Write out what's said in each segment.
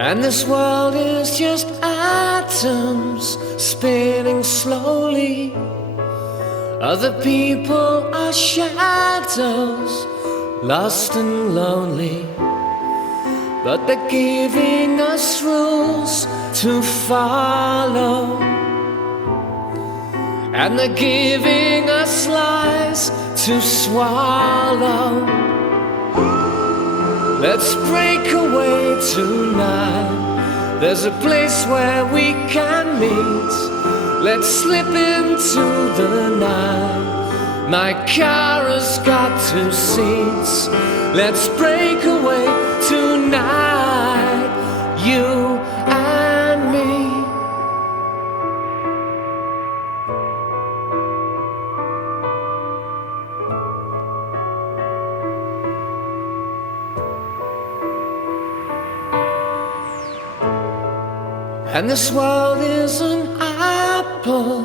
And this world is just atoms spinning slowly. Other people are shadows, lost and lonely. But they're giving us rules to follow, and they're giving us lies to swallow. Let's break away tonight. There's a place where we can meet. Let's slip into the night. My car has got 2 seats. Let's break away tonight, you and me. And this world is an apple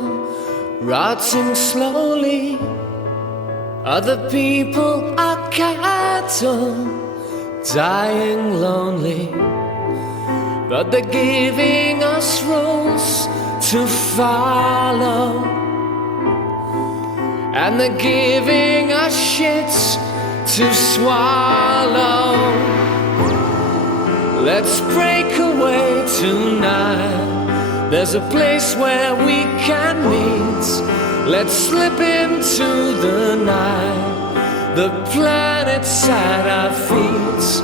rotting slowly. Other people are cattle dying lonely. But they're giving us rules to follow, and they're giving us shits to swallow. Let's break away tonight. There's a place where we can meet. Let's slip into the night. The planet's at our feet.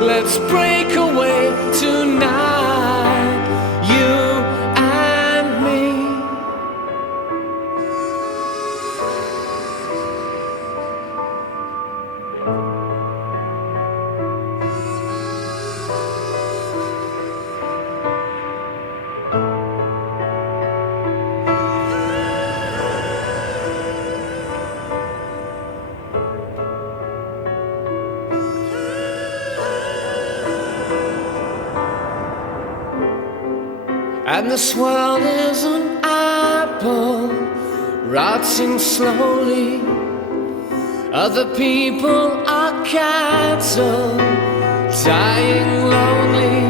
Let's break away tonight, you and me. And this world is an apple rotting slowly. Other people are cattle dying lonely.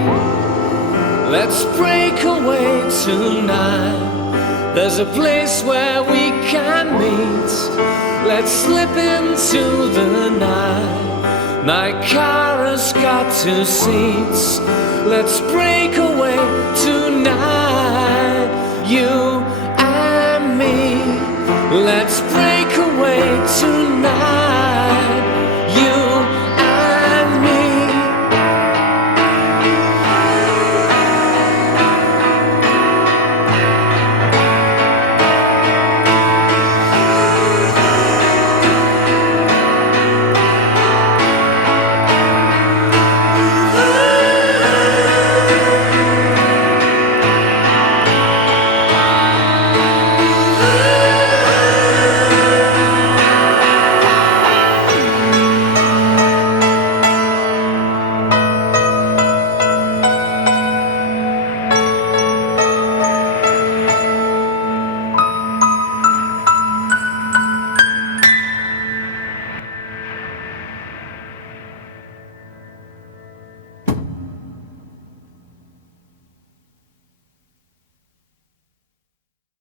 Let's break away tonight. There's a place where we can meet. Let's slip into the night. My car has got 2 seats. Let's break